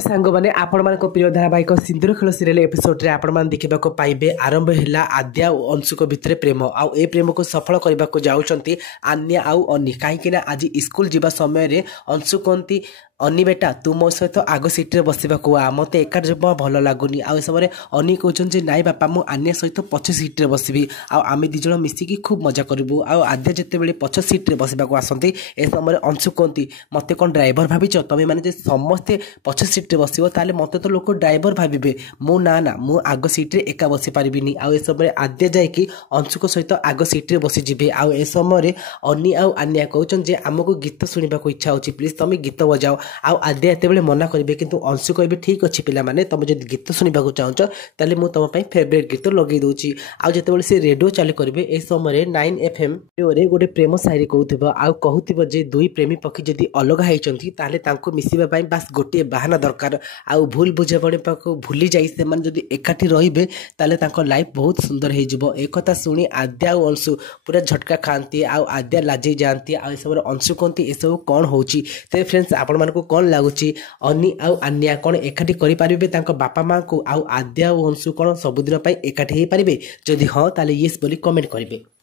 सांग मैंने आपण मान प्रिय धारावाहिक सिंदूर खेल सीरियल एपिसोड रे आपण मान देखा पाइबे आरंभ है आद्या और अंशुक भितर प्रेम आउ ए प्रेम को सफल करने को जाऊँच आन्या आउ अनी कहीं आज स्कूल जीवा समय अंशु कहती अनी बेटा तू मो सहित आग सीट्रे बसवा आ मत एका जमा भल लगुनि आ समय अनी कहते नाई बापा मु आन्या सहित पछ सीट्रे बसबि आम दिज मिसिकी खूब मजा करूँ आद्या जिते पछ सीट्रे बसवा आसती ए समय अंशु कहती मत कौन ड्राइवर भाविच तुम मैंने समस्ते पछ सीट्रे बसो ताले मत तो लोक ड्राइवर भावे मु ना मु आग सीट्रे एका बसी पारिनी आ समय आद्या जाकि अंशुक सहित आग सीट्रे बसीजे आ समय अनी आउ आन्या कहते आमको गीत शुणा इच्छा हो प्लीज तुम गीत बजाओ आउ आद्या एत मना करेंगे किंतु अंशु कहे ठीक अच्छे पे तुम जो गीत शुणा चाहूच ताले मुझे तुम फेवरेट गीत लगे दूसरी आउ जिते से रेडियो चालू करेंगे ए समय 9 FM रेडियो गोटे प्रेम शायरी कहूब जे दुई प्रेमी पक्षी जदि अलग होती मिसवाई बास गोटे बाहाना दरकार आउ भूल बुझापणी भूली जाती एकाठी रे लाइफ बहुत सुंदर हो एक शुणी आद्या और अंशु पूरा झटका खाती आद्या लाजे जाती आ समय अंशु कहती ये सब कौन हो फ्रेंड्स आपण मानक कौन लगुच अनी आउ आन्या कौन एकाठी करेंगे बापा माँ को आद्या और अंशु कौन सबुदिन एकाठी हो पारे जदि हाँ ताले येस बोली कमेंट करेंगे।